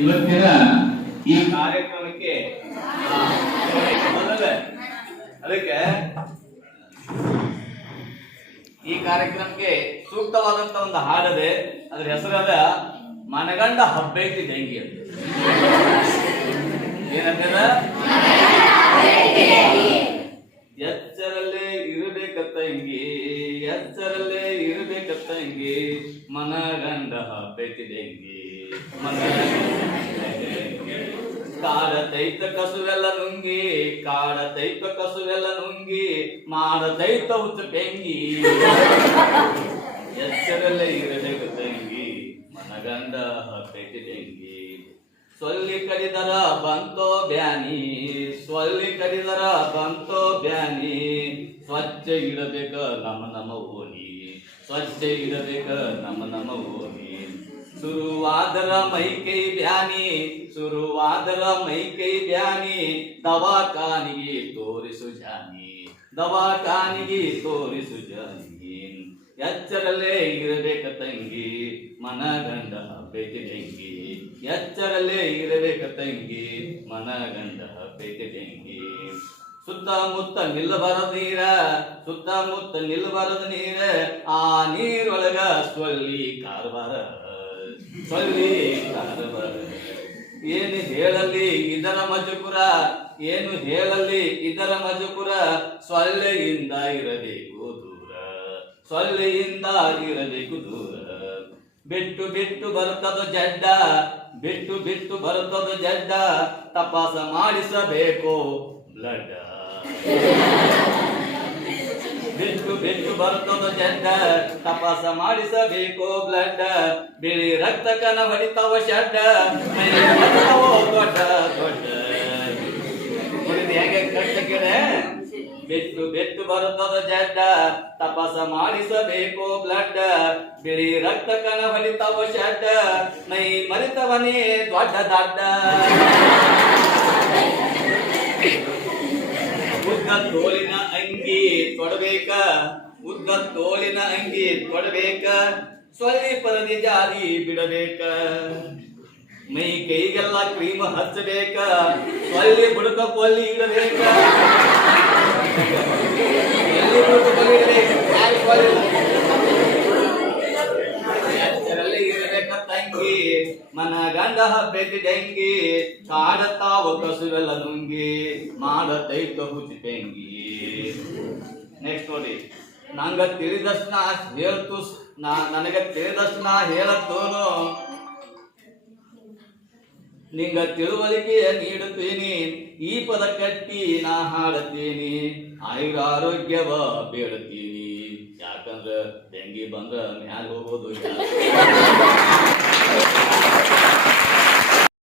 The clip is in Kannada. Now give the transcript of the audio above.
ಇವತ್ತಿನ ಈ ಕಾರ್ಯಕ್ರಮಕ್ಕೆ ಅದಕ್ಕೆ, ಈ ಕಾರ್ಯಕ್ರಮಕ್ಕೆ ಸೂಕ್ತವಾದಂತ ಒಂದು ಹಾಡದೆ, ಅದ್ರ ಹೆಸರಾದ ಮನಗಂಡ ಹಬ್ಬೈತಿ ಡೆಂಗಿ ಅಂತ. ಏನಂತದ ಎಚ್ಚರಲ್ಲೇ ಇರಬೇಕತ್ತ ಹಿಂಗಿ ಎಚ್ಚರಲ್ಲೇ ಇರಬೇಕತ್ತ ಹಿಂಗಿ ಮನಗಂಡ ಹಬ್ಬೈತಿ ಡೆಂಗಿ ಕಾಡ ತೈತ ಕಸುವೆಲ್ಲ ನುಂಗಿ ಕಾಡ ತೈತ ಕಸುವೆಲ್ಲ ನುಂಗಿ ಮಾಡ ತೈತ ಹುಚ್ಚ ಬೆಂಗಿ. ಎಚ್ಚರಲ್ಲೇ ಇರಬೇಕು ತಂಗಿ, ಮನಗಂಡ ಹತ್ತೈತಿ ತೆಂಗಿ. ಸೊಲ್ಲಿ ಕಡಿದರ ಬಂತೋ ಬ್ಯಾನಿ, ಸೊಲ್ಲಿ ಕಡಿದರ ಬಂತೋ ಬ್ಯಾನಿ. ಸ್ವಚ್ಛ ಇಡಬೇಕ ನಮ್ಮ ನಮ್ಮ ಓಣಿ, ಸ್ವಚ್ಛ ಇಡಬೇಕ ನಮ್ಮ ನಮ್ಮ ಓಣಿ. ಶುರುವಾದರ ಮೈ ಕೈ ಬ್ಯಾನಿ ಶುರುವಾದರ ಮೈ ಕೈ ಬ್ಯಾನಿ, ದವಾಖಾನಿಗೆ ತೋರಿಸು ಜಾನಿ, ದವಾಖಾನಿಗೆ ತೋರಿಸು ಜಾನಿ. ಎಚ್ಚರಲ್ಲೇ ಇರಬೇಕ ತಂಗಿ, ಮನಗಂಡ ಬೇತಿ ತೆಂಗಿ ಎಚ್ಚರಲ್ಲೇ ಇರಬೇಕ ತಂಗಿ, ಮನಗಂಡ ಬೇತಿ ತೆಂಗಿ ಸುತ್ತಮುತ್ತ ನಿಲ್ಲಬಾರದ ನೀರ, ಸುತ್ತಮುತ್ತ ನಿಲ್ಲಬಾರದ ನೀರ, ಆ ನೀರೊಳಗ ಸ್ವಲ್ಲಿ ಕಾರವಾರ. ಕಾರವಾರ ಏನು ಹೇಳಲಿ ಇದರ ಮಜುಪುರ ಏನು ಹೇಳಲಿ ಇದರ ಮಜುಪುರ ಸೊಲ್ಲೆಯಿಂದ ಇರಬೇಕು ದೂರ. ಸೊಲ್ಲೆಯಿಂದ ಇರಬೇಕು ದೂರ. ಬಿಟ್ಟು ಬಿಟ್ಟು ಬರ್ತದ ಜಡ್ಡ, ಬಿಟ್ಟು ಬಿಟ್ಟು ಬರ್ತದ ಜಡ್ಡ, ತಪಾಸ ಮಾಡಿಸಬೇಕು ಬ್ಲಡ್ ಬಿಟ್ಟು ಬಿಟ್ಟು ಬರ್ತದ ಜಡ್ಡ ತಪಾಸ ಮಾಡಿಸಬೇಕು ಬ್ಲಡ್ ಬಿಳಿ ರಕ್ತ ಕನ ಹೊಡಿತಾವ ಶಡ್ಡ ದೊಡ್ಡ. ದೊಡ್ಡ ಬಿಟ್ಟು ಬಿಟ್ಟು ಬರುತ್ತದ ಜಡ್ಡ ತಪಾಸ ಮಾಡಿಸಬೇಕು ಬ್ಲಡ್ ಬಿಳಿ ರಕ್ತ ಕಣ ಹೊಡಿತಾವ ಶಡ್ಡ ಮೈ ಮರಿತವನೇ ದೊಡ್ಡ ದಡ್ಡ. ತೋಳಿನ ಅಂಗಿ ತೊಡಬೇಕ ಉದ್ದ ತೋಲಿನ ಅಂಗಿ ತೊಡಬೇಕ ಸೊಳ್ಳಿ ಪರದಿ ಜಾರಿ ಬಿಡಬೇಕ. ಮೈ ಕೈಗೆಲ್ಲ ಕ್ರೀಮ್ ಹಚ್ಚಬೇಕ ಸೊಳ್ಳಿ ಬುಡಕ ಕೊಲ್ಲಿ ಇಡಬೇಕು ಯಾರು ಕೊಲ್ಲಿ ಎಚ್ಚರಲ್ಲೇ ಇರಬೇಕ ತಂಗಿ ಮನ ಗಂಡ ಹಬ್ಬೆದ್ದಿ ಡೆಂಗಿ ಕಾಡತಾವ ಕಸುವೆಲ್ಲ ನುಂಗಿ, ಮಾಡತೈತ ತೆಂಗಿ. ನೆಕ್ಸ್ಟ್ ನೋಡಿ, ನಂಗ ತಿಳಿದಷ್ಟು ನಾ ಹೇಳ್ತು, ನಾ ನನಗ ತಿಳಿದಷ್ಟು ಹೇಳತ್ತೋನು. ನಿಂಗ ತಿಳುವಳಿಕೆಯ ನೀಡುತ್ತೀನಿ, ಈ ಪದ ಕಟ್ಟಿ ನಾ ಹಾಡುತ್ತೀನಿ. ಆಯುರ ಆರೋಗ್ಯವ ಬೇಡುತ್ತೀನಿ. ಯಾಕಂದ್ರ ತೆಂಗಿ ಬಂದ್ರ ಮ್ಯಾಲ ಹೋಗೋದು Thank you.